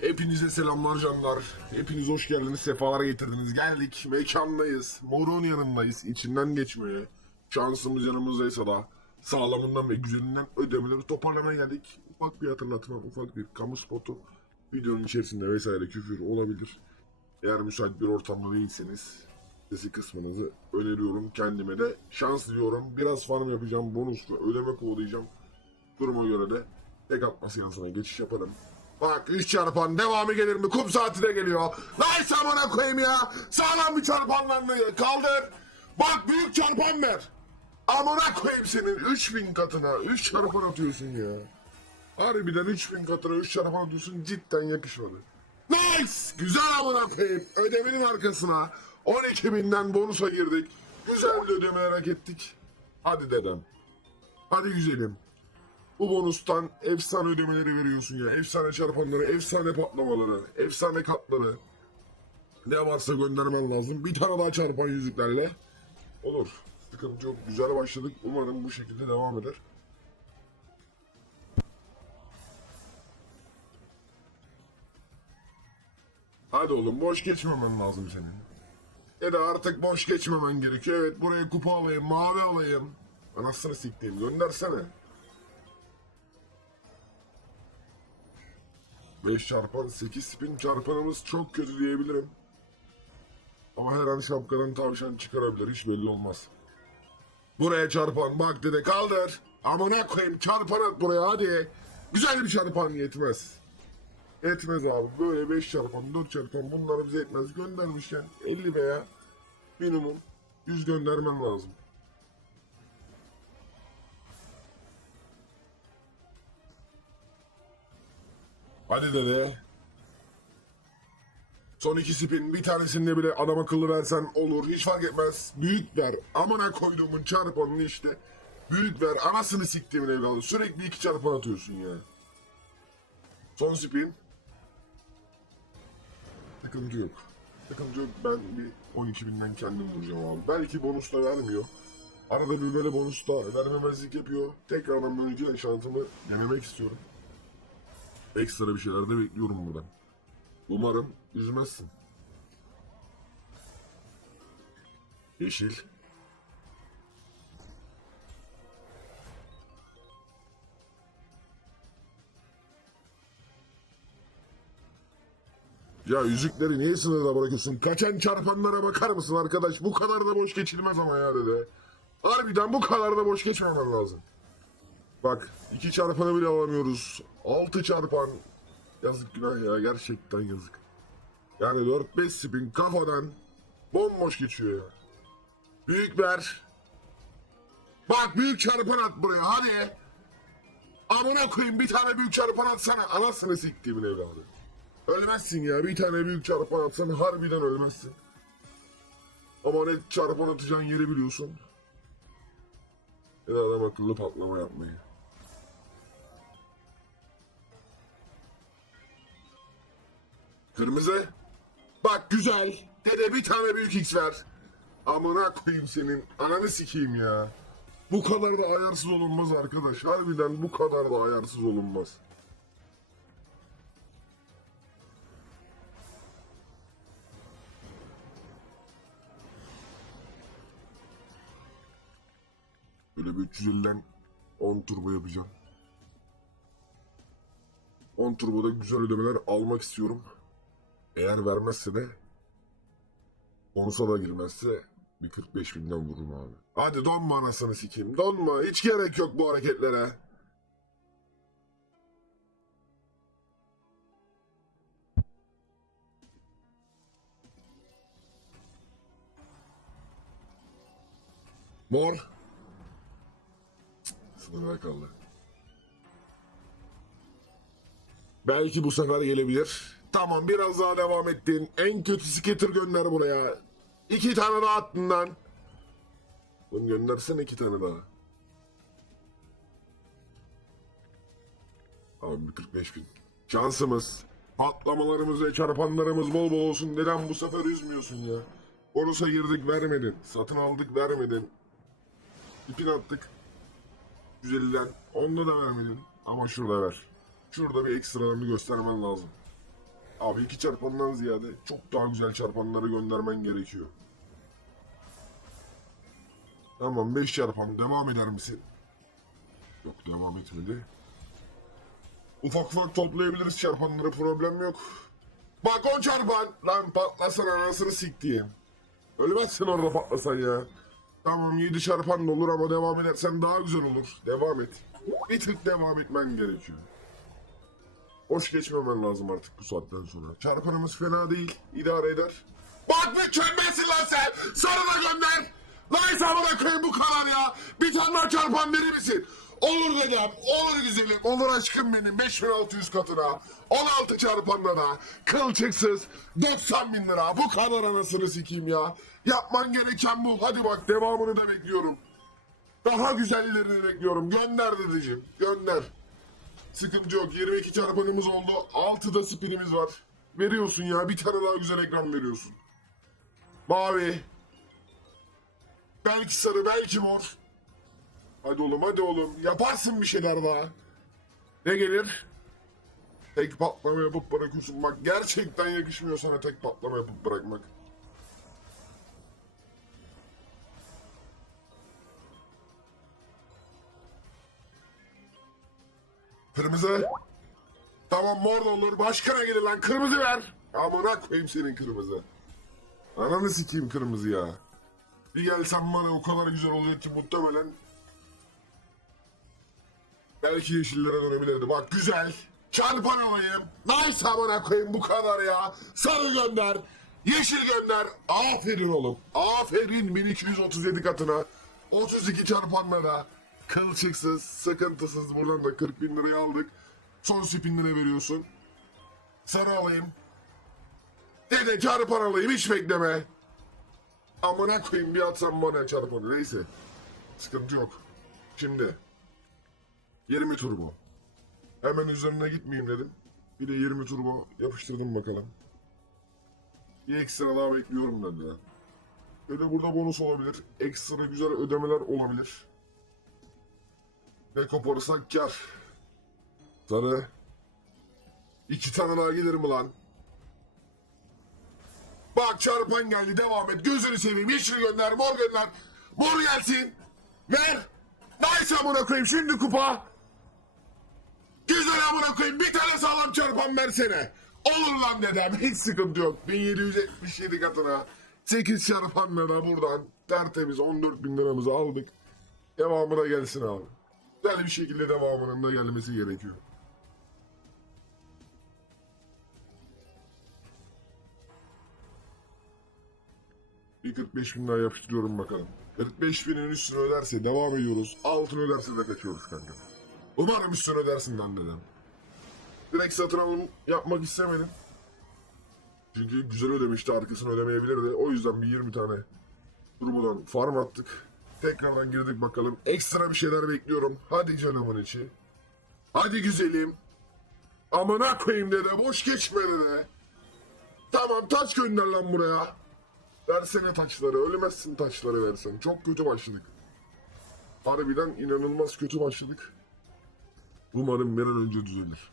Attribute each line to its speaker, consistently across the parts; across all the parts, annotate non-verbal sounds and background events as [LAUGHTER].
Speaker 1: Hepinize selamlar canlar. Hepiniz hoş geldiniz, sefalar getirdiniz. Geldik, mekandayız. Morun yanındayız. İçinden geçmeye. Şansımız yanımızdaysa da sağlamından ve güzelinden ödemeleri toparlamaya geldik. Ufak bir hatırlatma, ufak bir kamu spotu. Videonun içerisinde vesaire küfür olabilir. Eğer müsait bir ortamda değilseniz sesi kısmınızı öneriyorum. Kendime de şans diliyorum. Biraz farm yapacağım, bonus ve ödeme kovalayacağım. Duruma göre de tek atma seansına geçiş yaparım. Bak 3 çarpan devamı gelir mi? Kum saati de geliyor. Nice amına koyayım ya. Sağlam bir çarpanlarını kaldır. Bak büyük çarpan ver. Amına koyayım senin 3000 katına. 3 çarpan atıyorsun ya. Harbiden 3000 katına 3 çarpan atıyorsun cidden yakışmadı. Nice. Güzel amına koyayım. Ödemenin arkasına 12.000'den bonusa girdik. Güzel bir ödeme hak ettik. Hadi dedem. Hadi güzelim. Bu bonustan efsane ödemeleri veriyorsun ya. Efsane çarpanları, efsane patlamaları, efsane katları. Ne varsa göndermen lazım. Bir tane daha çarpan yüzüklerle. Olur. Sıkıntı yok. Güzel başladık. Umarım bu şekilde devam eder. Hadi oğlum boş geçmemen lazım senin. Ya da artık boş geçmemen gerekiyor. Evet buraya kupa alayım, mavi alayım. Anasını siktiğim göndersene. 5 çarpan 8 spin çarpanımız çok kötü diyebilirim. Ama her an şapkadan tavşan çıkarabilir hiç belli olmaz. Buraya çarpan bak dede kaldır. Amına koyayım çarpan at buraya hadi. Güzel bir çarpan yetmez. Etmez abi böyle 5 çarpan 4 çarpan bunları bize etmez. Göndermişken 50 veya minimum 100 göndermen lazım. Hadi dede. Son iki spin bir tanesinde bile adam akıllı versen olur. Hiç fark etmez. Büyük ver. Amına koyduğumun çarpanını işte. Büyük ver. Anasını siktiğimin evladı. Sürekli iki çarpan atıyorsun ya. Son spin. Sıkıntı yok. Sıkıntı yok. Ben bir 12 binden kendim vuracağım abi. Belki bonus da vermiyor. Arada bir böyle bonus da vermemezlik yapıyor. Tekrardan böyle şansımı denemek istiyorum. Ekstra bir şeyler de bekliyorum buradan. Umarım üzmezsin. Yeşil. Ya yüzükleri niye sınırda bırakıyorsun? Kaçan çarpanlara bakar mısın arkadaş? Bu kadar da boş geçilmez ama ya dedi. Harbiden bu kadar da boş geçmemen lazım. Bak iki çarpanı bile alamıyoruz. Altı çarpan. Yazık günah ya gerçekten yazık. Yani 4-5 spin kafadan bomboş geçiyor ya. Büyük ver. Bak büyük çarpan at buraya hadi. Amına koyayım bir tane büyük çarpan atsana. Anasını siktiğimin evladı. Ölmezsin ya bir tane büyük çarpan atsan harbiden ölmezsin. Ama ne çarpan atacağın yeri biliyorsun. Ya da adam akıllı patlama yapmayı. Kırmızı. Bak güzel. Dede bir tane büyük X ver. Amına koyayım senin. Ananı sikeyim ya. Bu kadar da ayarsız olunmaz arkadaş. Harbiden bu kadar da ayarsız olunmaz. Böyle bir 350'den 10 turbo yapacağım. 10 turboda güzel ödemeler almak istiyorum. Eğer vermezse de bonusa da girmezse bir 45 binden vururum abi. Hadi donma anasını sikeyim. Donma. Hiç gerek yok bu hareketlere. Mor. Sınırda kaldı. Belki bu sefer gelebilir. Tamam biraz daha devam ettin. En kötü skater gönder buraya. İki tane daha attın lan. Bunu göndersene iki tane daha. Abi bir 45 bin. Şansımız. Patlamalarımız ve çarpanlarımız bol bol olsun. Neden bu sefer üzmüyorsun ya? Bonusa girdik vermedin. Satın aldık vermedin. İpin attık. Güzelinden. Onda da vermedin. Ama şurada ver. Şurada bir ekstralarını göstermen lazım. Abi iki çarpandan ziyade çok daha güzel çarpanları göndermen gerekiyor. Tamam 5 çarpan devam eder misin? Yok devam etmedi. Ufak ufak toplayabiliriz çarpanları problem yok. Bak on çarpan. Lan patlasana anasını siktiğim. Ölmezsin orada patlasan ya. Tamam 7 çarpan da olur ama devam edersen daha güzel olur. Devam et. Bir tık devam etmen gerekiyor. Hoş geçmemen lazım artık bu saatten sonra. Çarpanımız fena değil. idare eder. Bak mükemmelsin lan sen. Sarı da gönder. Lan hesabına koyayım bu kadar ya. Bir tane daha çarpan verir misin? Olur dedem. Olur güzelim. Olur aşkım benim. 5600 katına. 16 çarpanla da. Kılçıksız. 90 bin lira. Bu kadar anasını sikeyim ya. Yapman gereken bu. Hadi bak devamını da bekliyorum. Daha güzellerini bekliyorum. Gönder dedeciğim. Gönder. Sıkıntı yok. 22 çarpanımız oldu. 6'da spinimiz var. Veriyorsun ya. Bir tane daha güzel ekran veriyorsun. Mavi. Belki sarı, belki mor. Hadi oğlum, hadi oğlum. Yaparsın bir şeyler daha. Ne gelir? Tek patlama yapıp bırakıyorsun. Bak gerçekten yakışmıyor sana tek patlama yapıp bırakmak. Kırmızı. Tamam mor da olur. Başka ne gelir lan? Kırmızı ver. Amına koyayım senin kırmızı. Ananı sikeyim kırmızı ya. Bir gelsen bana o kadar güzel oluyor ki muhtemelen. Belki yeşillere dönebilirdi. Bak güzel. Çarpan alayım. Nice amına koyayım bu kadar ya. Sarı gönder. Yeşil gönder. Aferin oğlum. Aferin 1237 katına. 32 çarpanlara. Kılçıksız, sıkıntısız. Buradan da 40 bin liraya aldık. Son spinlere veriyorsun. Sarı alayım. Dede çarpan alayım hiç bekleme. Amına koyayım bir atsam bana çarpanı neyse. Sıkıntı yok. Şimdi. 20 turbo. Hemen üzerine gitmeyeyim dedim. Bir de 20 turbo yapıştırdım bakalım. Bir ekstra daha bekliyorum dediler. Böyle burada bonus olabilir. Ekstra güzel ödemeler olabilir. Ne koparırsak kar. Sarı. İki tane daha gelir mi lan? Bak çarpan geldi devam et. Gözünü seveyim. Yeşil gönder, mor gönder. Mor gelsin. Ver. Nice amına koyayım şimdi kupa. Güzel amına koyayım. Bir tane sağlam çarpan versene. Olur lan dedem. [LAUGHS] Hiç sıkıntı yok. 1777 katına. 8 çarpanla da buradan tertemiz 14 bin liramızı aldık. Devamına gelsin abi. Güzel bir şekilde devamının da gelmesi gerekiyor. Bir 45 bin daha yapıştırıyorum bakalım. 45 binin üstünü öderse devam ediyoruz. Altını öderse de kaçıyoruz kanka. Umarım üstünü ödersin lan dedem. Direkt satın alım yapmak istemedim. Çünkü güzel ödemişti arkasını ödemeyebilirdi. O yüzden bir 20 tane durmadan farm attık. Tekrardan girdik bakalım. Ekstra bir şeyler bekliyorum. Hadi canımın içi. Hadi güzelim. Amına koyayım dede boş geçme dede. Tamam taç gönder lan buraya. Versene taşları. Ölmezsin taşları versen. Çok kötü başladık. Harbiden inanılmaz kötü başladık. Umarım bir an önce düzelir.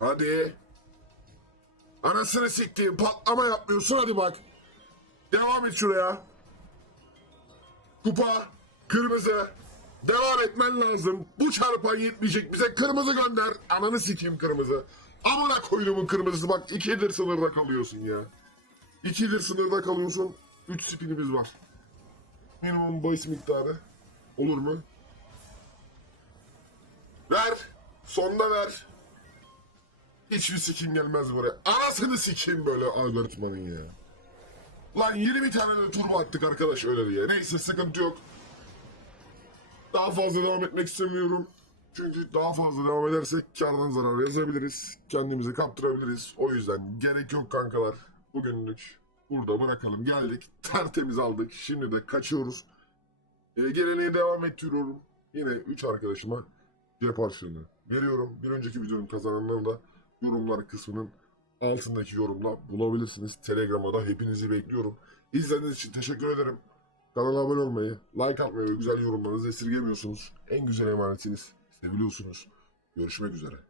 Speaker 1: Hadi. Anasını siktiğim patlama yapmıyorsun hadi bak. Devam et şuraya. Kupa. Kırmızı. Devam etmen lazım. Bu çarpan yetmeyecek bize. Kırmızı gönder. Ananı sikeyim kırmızı. Amına koyduğumun kırmızısı bak. ikidir sınırda kalıyorsun ya. İkidir sınırda kalıyorsun. Üç spinimiz var. Minimum bahis miktarı. Olur mu? Ver. Sonda ver. Hiçbir sikim gelmez buraya. Anasını sikeyim böyle algoritmanın ya. Lan 20 tane de turbo attık arkadaş öyle diye. Neyse sıkıntı yok. Daha fazla devam etmek istemiyorum. Çünkü daha fazla devam edersek kardan zarar yazabiliriz. Kendimizi kaptırabiliriz. O yüzden gerek yok kankalar. Bugünlük burada bırakalım. Geldik. Tertemiz aldık. Şimdi de kaçıyoruz. E, geleneğe devam ettiriyorum. Yine 3 arkadaşıma cep harçlığını veriyorum. Bir önceki videonun kazananlarını da yorumlar kısmının altındaki yorumla bulabilirsiniz. Telegram'a da hepinizi bekliyorum. İzlediğiniz için teşekkür ederim. Kanala abone olmayı, like atmayı ve güzel yorumlarınızı esirgemiyorsunuz. En güzel emanetiniz. Seviliyorsunuz. Görüşmek üzere.